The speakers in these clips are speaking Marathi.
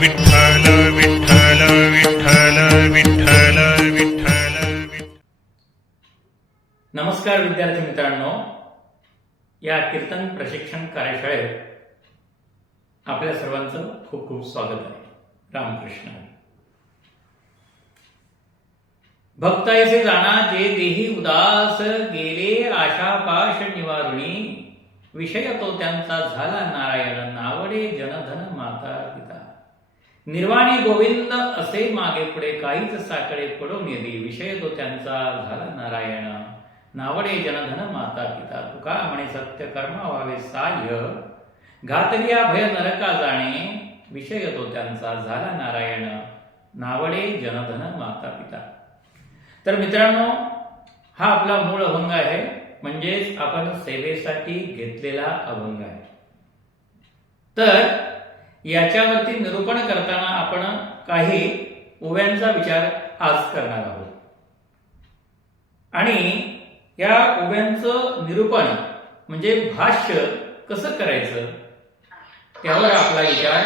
विठ्ठल विठ्ठल विठ्ठल विठ्ठल विठ्ठल नमस्कार विद्यार्थी मित्रांनो. या कीर्तन प्रशिक्षण कार्यशाळेत आपल्या सर्वांचं खूप खूप स्वागत आहे. रामकृष्ण. हरी. भक्तायसे जाणा जे देही उदास गेले आशा पाश निवारुणी. विषय तो त्यांचा झाला नारायण नावडे जनधन माता. पिता निर्वाणी गोविंद असे मागे पुढे काहीच साकडे पडून येदी विषय तो त्यांचा झाला नारायण. नावडे जनधन माता पिता तुका म्हणे सत्य कर्म व्हावे साह्य. घातलिया भय नरका जाणे. विषय तो त्यांचा झाला नारायण. नावडे जनधन माता पिता. तर मित्रांनो हा आपला मूळ अभंग आहे. म्हणजेच आपण सेवेसाठी घेतलेला अभंग आहे. तर याच्यावरती निरूपण करताना आपण काही ओव्यांचा विचार आज करणार आहोत. आणि या ओव्यांचं निरूपण म्हणजे भाष्य कसं करायचं? त्यावर आपला विचार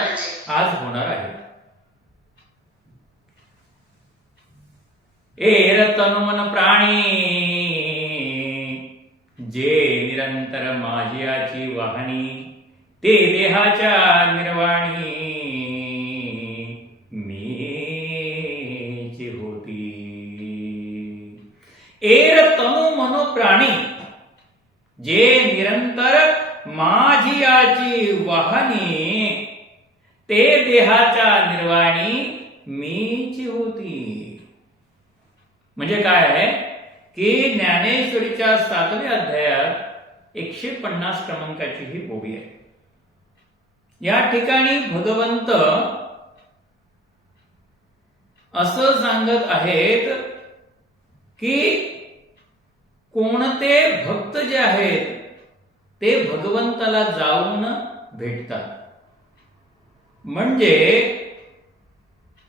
आज होणार आहे. एर तनुमन प्राणी जे निरंतर माझियाची वाहणी ते देहाच्या निर्वाणी. मीची होती. एर तनु मनो प्राणी जे निरंतर माझियाची वाहनी ते देहाच्या निर्वाणी मीची होती. म्हणजे काय आहे? की ज्ञानेश्वरीच्या सातव्या अध्यायात एकशे पन्नास क्रमांकाची ही ओवी आहे. या ठिकाणी भगवंत असं सांगत आहेत की कोणते भक्त जे आहेत ते भगवंताला जाऊन भेटतात. म्हणजे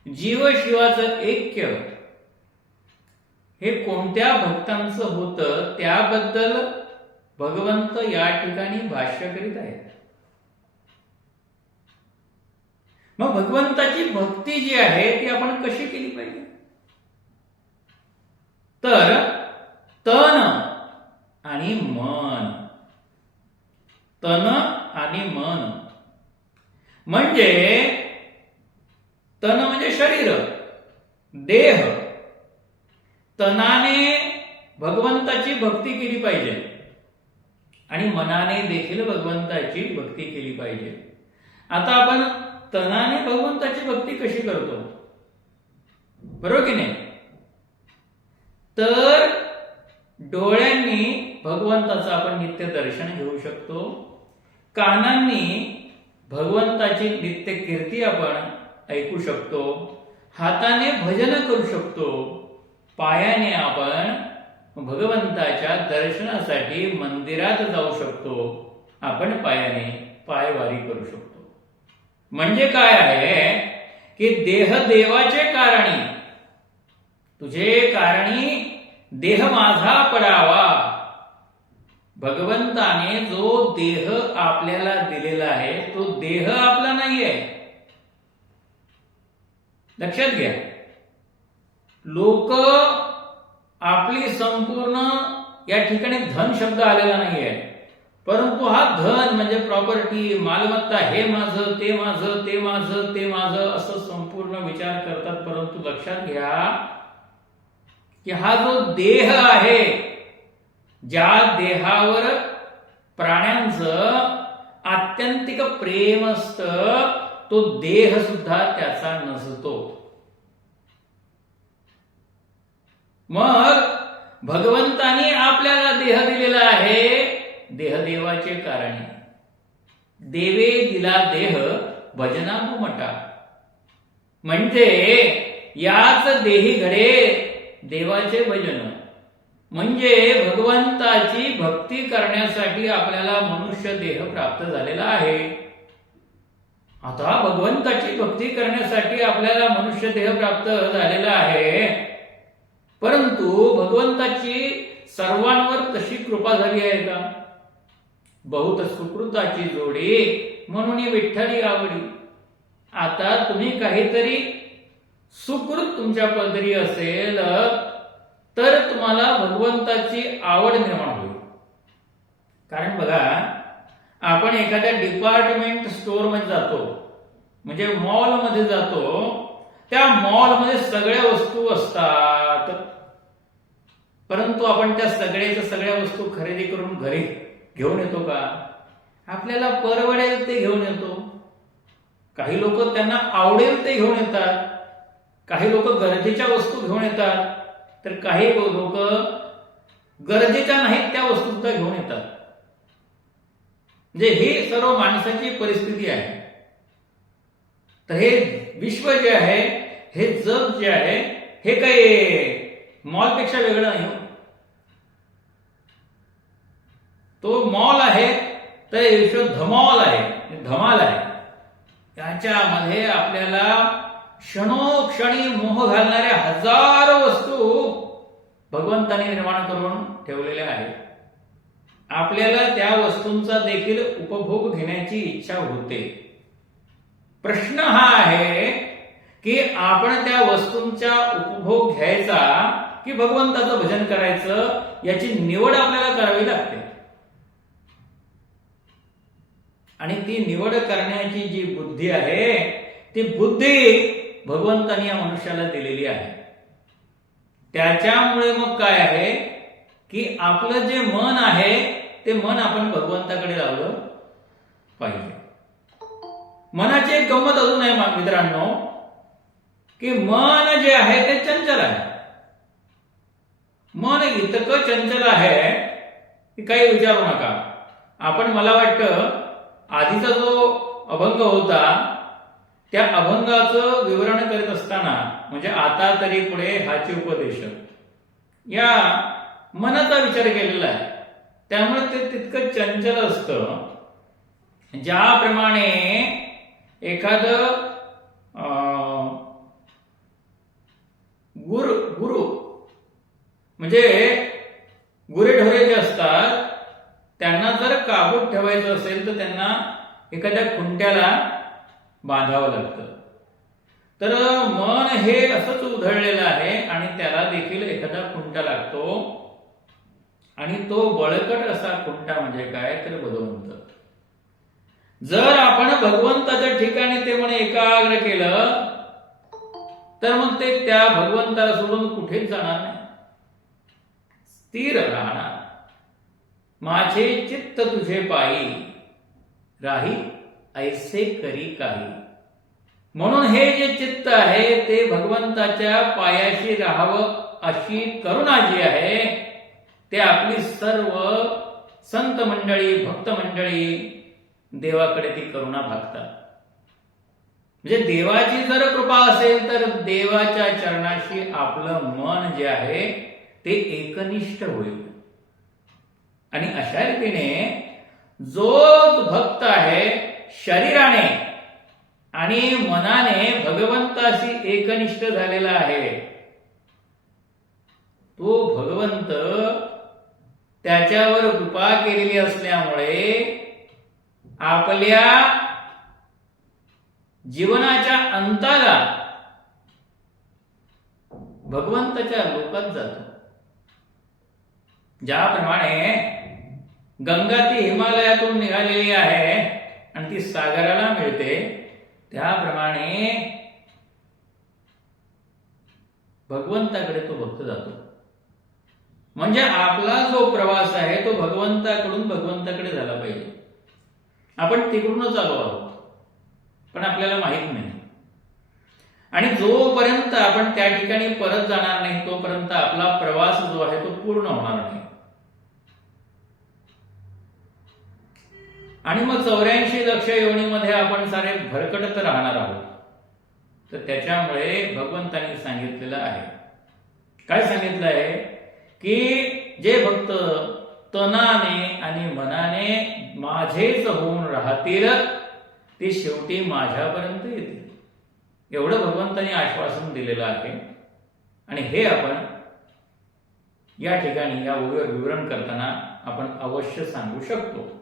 जीवशिवाचं ऐक्य हे कोणत्या भक्तांचं होतं त्याबद्दल भगवंत या ठिकाणी भाष्य करीत आहेत. मग भगवंताची भक्ती जी आहे ती आपण कशी केली पाहिजे? तर तन आणि मन. तन आणि मन. म्हणजे तन म्हणजे शरीर देह. तनाने भगवंताची भक्ती केली पाहिजे. आणि मनाने देखील भगवंताची भक्ती केली पाहिजे. आता आपण तनाने भगवंताची भक्ती कशी करतो? बरोबर की नाही? तर डोळ्यांनी भगवंताचं आपण नित्य दर्शन घेऊ शकतो. कानांनी भगवंताची नित्य कीर्ती आपण ऐकू शकतो. हाताने भजन करू शकतो. पायाने आपण भगवंताच्या दर्शनासाठी मंदिरात जाऊ शकतो. आपण पायाने पायवारी करू शकतो. म्हणजे काय आहे की देह देवाचे कारणी. तुझे कारणी देह माझा पडावा. भगवंताने जो देह आपल्याला दिलेला आहे तो देह आपला नाहीये. लक्षात घ्या. लोक आपली संपूर्ण या ठिकाणी धन शब्द आलेला नाहीये. परंतु हा धन म्हणजे प्रॉपर्टी मालमत्ता हे माझं ते माझं ते माझं ते माझं असं संपूर्ण विचार करतात. परंतु लक्षात घ्या की हा जो देह आहे ज्या देहावर प्राण्यांचं आत्यंतिक प्रेम असत तो देह सुद्धा त्याचा नसतो. मग भगवंतानी आपल्याला देह दिलेला आहे. देहदेवाचे कारण. देवे दिला देह भजना मटा म्हणजे याच देही घडे देवाचे भजन. म्हणजे भगवंताची भक्ती करण्यासाठी आपल्याला मनुष्य देह प्राप्त झालेला आहे. आता भगवंताची भक्ती करण्यासाठी आपल्याला मनुष्य देह प्राप्त झालेला आहे. परंतु भगवंताची सर्वांवर तशी कृपा झाली आहे का? बहुत सुकृताची जोडी म्हणून ही विठ्ठली आवडी आता तुम्ही काहीतरी सुकृत तुमच्या पदरी असेल तर तुम्हाला भगवंताची आवड निर्माण होईल. कारण बघा आपण एखाद्या डिपार्टमेंट स्टोअरमध्ये जातो म्हणजे मॉलमध्ये जातो त्या मॉलमध्ये सगळ्या वस्तू असतात. परंतु आपण त्या सगळ्याच्या सगळ्या वस्तू खरेदी करून घरी घेऊन येतो का? आपल्याला परवडेल ते घेऊन येतो. काही लोक त्यांना आवडेल ते घेऊन येतात. काही लोक गरजेच्या वस्तू घेऊन येतात. तर काही लोक गरजेच्या नाहीत त्या वस्तू सुद्धा घेऊन येतात. म्हणजे ही सर्व माणसाची परिस्थिती आहे. तर हे विश्व जे आहे हे जग जे आहे हे काही मॉलपेक्षा वेगळं नाही हो. तो मॉल आहे तर हे विश्व धमॉल आहे धमाल आहे. त्याच्यामध्ये आपल्याला क्षणोक्षणी मोह घालणाऱ्या हजारो वस्तू भगवंताने निर्माण करून ठेवलेल्या आहेत. आपल्याला त्या वस्तूंचा देखील उपभोग घेण्याची इच्छा होते. प्रश्न हा आहे की आपण त्या वस्तूंचा उपभोग घ्यायचा की भगवंताचं भजन करायचं याची निवड आपल्याला करावी लागते? आणि ती निवड करण्याची जी बुद्धी आहे ती बुद्धी भगवंतानी या मनुष्याला दिलेली आहे. त्याच्यामुळे मग काय आहे की आपलं जे मन आहे ते मन आपण भगवंताकडे लावलं पाहिजे. मनाची एक गंमत अजून आहे मा- मित्रांनो की मन जे आहे ते चंचल आहे. मन इतकं चंचल आहे की काही विचारू नका. आपण मला वाटतं आधीचा जो अभंग होता त्या अभंगाचं विवरण करीत असताना म्हणजे आता तरी पुढे हाचे उपदेश या मनाचा विचार केलेला आहे. त्यामुळे ते तितकं चंचल असतं. ज्याप्रमाणे एखाद अं, गुरु म्हणजे गुरेढोरे जे असतात त्यांना जर काबूत ठेवायचं असेल तर त्यांना एखाद्या खुंट्याला बांधावं लागतं. तर मन हे असंच उधळलेलं आहे आणि त्याला देखील एखादा खुंटा लागतो. आणि तो बळकट असा खुंटा म्हणजे काय तर भगवंत जर आपण भगवंताच्या ठिकाणी ते म्हणे एकाग्र केलं तर मग ते त्या भगवंताला सोडून कुठेच जाणार नाही. स्थिर राहणार. माझे चित्त तुझे पायी. राही ऐसे करी काही. म्हणून हे जे चित्त आहे ते भगवंताच्या पायाशी राहावं अशी करुणा जी आहे ते आपली सर्व संत मंडळी भक्त मंडळी देवाकडे ती करुणा भागतात. म्हणजे देवाची जर कृपा असेल तर देवाच्या चरणाशी आपलं मन जे आहे ते एकनिष्ठ होईल. आणि अशा रीतीने जो भक्त आहे शरीराने आणि मनाने भगवंताशी एकनिष्ठ झालेला आहे तो भगवंत त्याच्यावर कृपा केलेली असल्यामुळे आपल्या जीवनाच्या अंताला भगवंताच्या लोकात जातो. ज्याप्रमाणे गंगा ती हिमालयातून निघालेली आहे आणि ती सागराला मिळते. त्याप्रमाणे भगवंताकडे तो भक्त जातो. म्हणजे आपला जो प्रवास आहे तो भगवंताकडून भगवंताकडे झाला पाहिजे. आपण तिकडूनच आलो आहोत पण आपल्याला माहीत नाही. आणि जोपर्यंत आपण त्या ठिकाणी परत जाणार नाही तोपर्यंत आपला प्रवास जो आहे तो पूर्ण होणार नाही. आणि मग चौऱ्याऐंशी लक्ष योनीमध्ये आपण सारे भरकटत राहणार आहोत. तर त्याच्यामुळे भगवंतांनी सांगितलेलं आहे. काय सांगितलं आहे? की जे भक्त तनाने आणि मनाने माझेच होऊन राहतील ते शेवटी माझ्यापर्यंत येतील. एवढं भगवंतांनी आश्वासन दिलेलं आहे. आणि हे आपण या ठिकाणी या विवरण करताना आपण अवश्य सांगू शकतो.